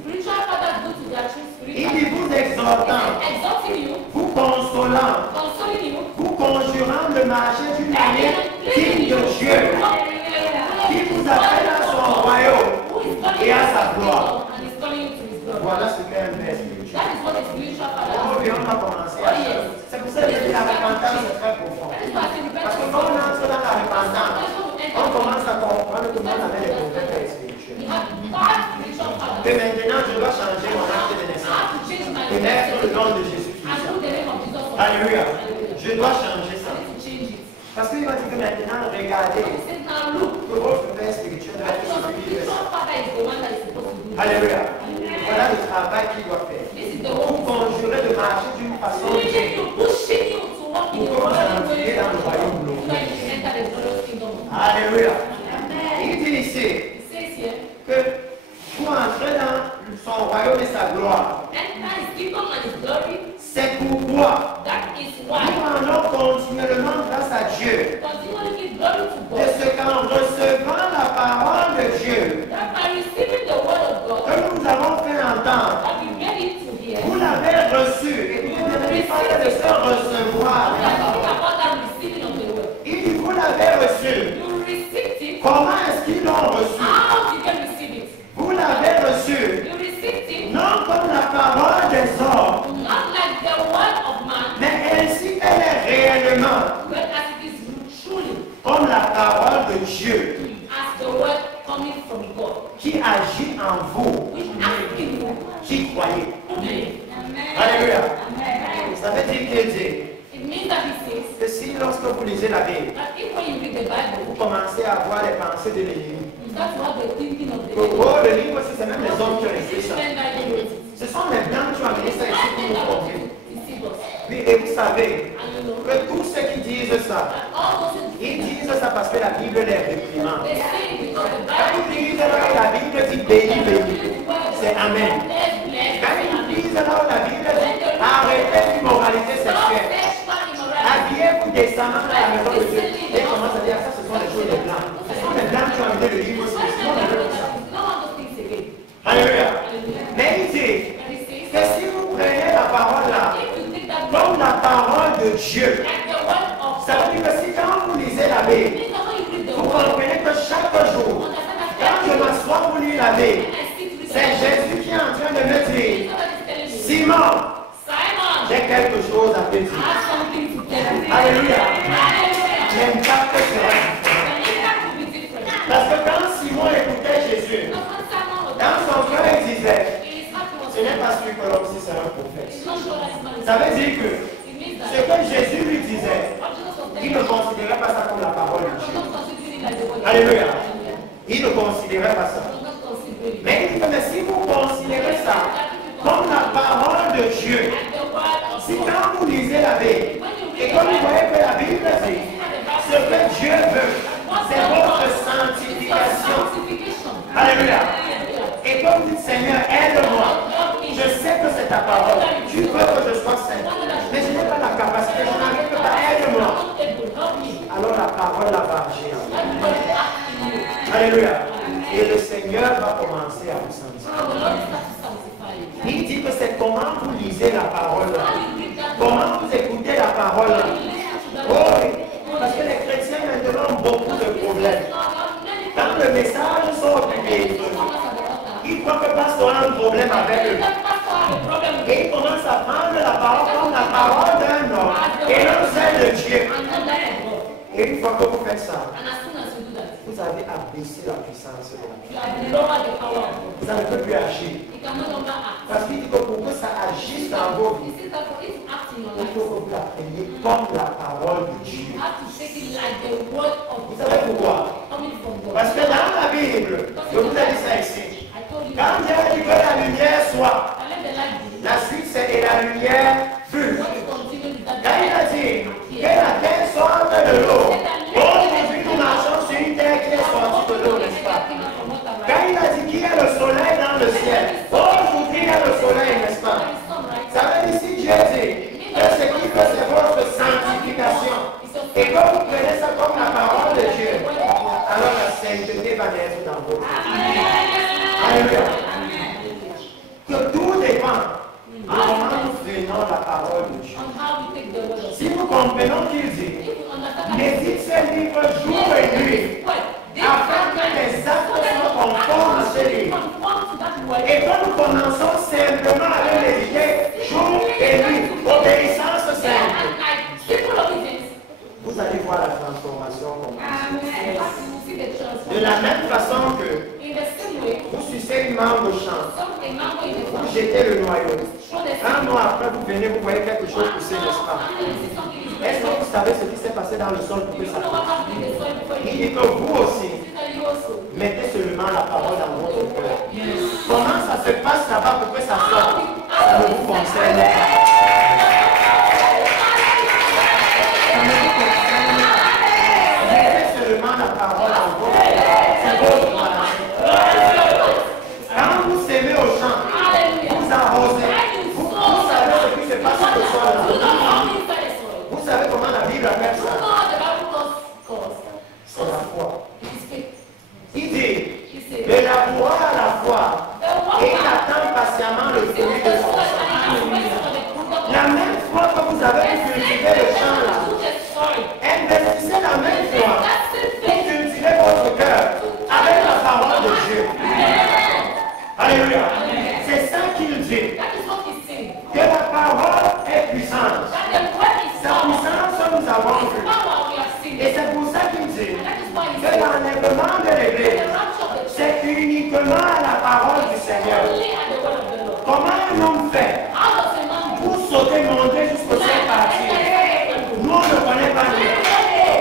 spiritual fathers do to their true Il spiritual. dit vous exhortant, Exalting you, vous consolant, consoling you, vous conjurant de marcher d'une manière digne de Dieu, qui vous appelle à son royaume who is calling et you à to sa his gloire. kingdom and is calling you to his glory. Voilà ce qu'est un père spirituel. That is what a spiritual father Oh, does. oui, on va commencer à ça. C'est pour ça que la repentance est très profonde. That is why the Parce que repentance quand on entre dans la repentance, is on commence à comprendre que nous avons les mauvais pères spirituels. we have bad spiritual fathers. Et maintenant, je dois changer mon acte de I naissance. have to change my Et mettre le identity nom de Jésus-Christ. and put the name of Jesus on it. Alléluia. Hallelujah. Je dois changer ça. I need to change it. Parce qu'il va dire que maintenant, regardez, He says, now look, que votre père spirituel doit être your celui qui fait spiritual ça. father is the one that is supposed to do this. Alléluia. Voilà le travail qu'il doit faire. This is the Pour one conjurer de marcher d'une façon pushing digne. you, pushing you to walk in the Pour right entrer way dans le royaume so glorieux. that you can enter the glorious kingdom of God. Alléluia. Amen. Il dit ici It says here, que pour entrer dans son royaume et sa gloire, enter his kingdom and his glory. c'est pourquoi That is nous why rendons continuellement grâce à Dieu continually give glory to de God. ce qu'en recevant la parole de Dieu That by receiving the word of God, que nous avons fait entendre, that we made it to hear. vous l'avez reçu et vous devez parler de ce recevoir. We are talking about that receiving of the word. Il dit vous l'avez reçu. You received it. Comment est-ce qu'ils l'ont reçu? How did you receive it? Vous l'avez reçu You received it non comme la parole des hommes, not like the word of man, mais ainsi qu'elle est réellement but as it is truly, comme la parole de Dieu as the word coming from God, qui agit en vous, which acts in you qui croyez. who believe. Alléluia. Amen. Ça veut dire qu'il dit It means that he says que si lorsque vous lisez la Bible, that if when you read the vous Bible, commencez à voir les pensées de l'ennemi, you start to have the thinking of the oh, enemy. oh, le livre aussi, c'est même les hommes qui ont écrit ça. Men that you wrote it. Ce sont les blancs qui ont amené ça ici pour nous comprendre. Deceive us. Oui, et vous savez And you know que tous ceux qui disent ça, that all those things ils disent ça parce que la Bible les réprimande. they say because the Quand Bible ils disent là où la Bible dit béni, béni, c'est Amen. says Quand bless, ils disent là où la Bible dit arrêtez l'immoralité sexuelle, sexual immorality. habillez-vous décemment dans la maison de Dieu, et commence à dire ça, ce sont les choses des blancs. Ce sont les blancs qui ont amené le livre aussi. Ce sont les blancs qui ont amené ça. Alléluia. Mais il dit que si vous prenez la parole là, comme la parole de Dieu, ça veut dire que si quand vous lisez la Bible, vous comprenez que chaque jour, quand je m'assois pour lire la Bible, c'est Jésus qui est en train de me dire, Simon, j'ai quelque chose à te dire. Alléluia. L'impact sera différent. Parce que quand Simon écoutait Jésus, dans son cœur il disait, ce n'est pas celui que l'homme si c'est un prophète. Ça veut dire que ce que Jésus lui disait, il ne considérait pas ça comme la parole de Dieu. Alléluia. Il ne considérait pas ça. Mais il dit, mais si vous considérez ça comme la parole de Dieu, si quand vous lisez la Bible, et comme vous voyez que la Bible dit, ce que Dieu veut, c'est votre sanctification. parole. Tu veux que je sois saint. Mais je n'ai pas la capacité, je n'arrive pas, aide-moi. Alors la parole va agir. Alléluia. Et le Seigneur va commencer à vous sanctifier. Il dit que c'est comment vous lisez la parole. Comment vous écoutez la parole. Oh oui. Parce que les chrétiens maintenant ont beaucoup de problèmes. Quand le message sort du véhicule, ils croient que le pasteur a un problème avec eux. Et ils commencent à prendre la parole comme la parole d'un homme et non celle de Dieu. Et une fois que vous faites ça, vous avez abaissé la puissance de la parole. Vous ne pouvez plus agir. Parce qu'il dit que pour que ça agisse dans vos vies, il faut que vous la preniez comme la parole de Dieu. Vous savez pourquoi? Parce que dans la Bible, je vous ai dit ça ici. Quand Dieu a dit que la lumière soit, la suite c'est et la lumière fut. Quand il a dit que la terre sorte de l'eau, aujourd'hui nous marchons sur une terre qui est sortie de l'eau, n'est-ce pas? Quand il a dit qu'il y a le soleil dans le ciel, aujourd'hui il y a le soleil, n'est-ce pas? Ça veut dire si Dieu dit que ce qui fait c'est votre sanctification et que vous prenez ça comme la parole de Dieu, alors la sainteté va naître dans votre vie. Alléluia. Que tout dépend de comment nous prenons la parole de Dieu. Si nous comprenons qu'il dit, médite ce livre jour et nuit, afin que les actes soient conformes à ce livre. Et quand nous commençons simplement à le méditer jour et nuit, obéissance simple, vous allez voir la transformation commencer. De la même façon que vous sucez une mangue au champ, vous jetez le noyau. Un mois après, vous venez, vous voyez quelque chose pousser, n'est-ce pas? Est-ce que vous savez ce qui s'est passé dans le sol pour que ça pousse? Il dit que vous aussi, mettez seulement la parole dans votre cœur. Comment ça se passe là-bas pour que ça sorte? Ça ne vous concerne pas. La parole en votre c'est votre relation. Quand vous s'aimez au champ, vous arrosez, vous savez ce qui se passe sur le sol. Vous savez comment la Bible appelle ça? C'est la foi. Il dit, de la foi à la foi, et il attend patiemment le fruit de son sang. La même foi que vous avez cultivé le champ là, investissez la même foi. Cultivez votre cœur avec la parole de Dieu. Alléluia. C'est ça qu'il dit. Que la parole est puissante. Sa puissance, nous avons vu. Et c'est pour ça qu'il dit que l'enlèvement de l'Église, c'est uniquement à la parole du Seigneur. Comment un homme fait pour sauter, monter jusqu'au ciel partir? Nous, on ne connaît pas Dieu.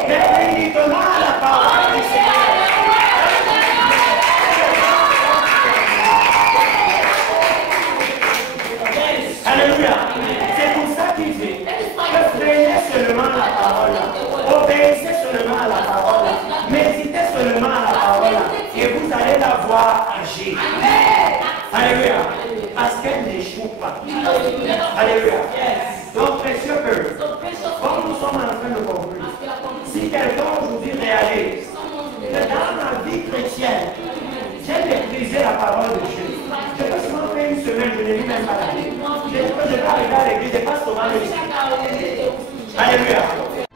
Mais uniquement à la parole du Seigneur. Alléluia. C'est pour ça qu'il dit que prenez seulement la parole, obéissez seulement à la parole, méditez seulement à la parole, et vous allez la voir agir. Alléluia. Parce qu'elle n'échoue pas. Alléluia. Donc, précieux peuple, comme nous sommes en train de conclure, si quelqu'un aujourd'hui réalise que dans ma vie chrétienne, j'ai méprisé la parole de Dieu, je peux souvent faire une semaine, je ne lis même pas la Bible. Je peux arriver à l'église et pas souvent le Alléluia.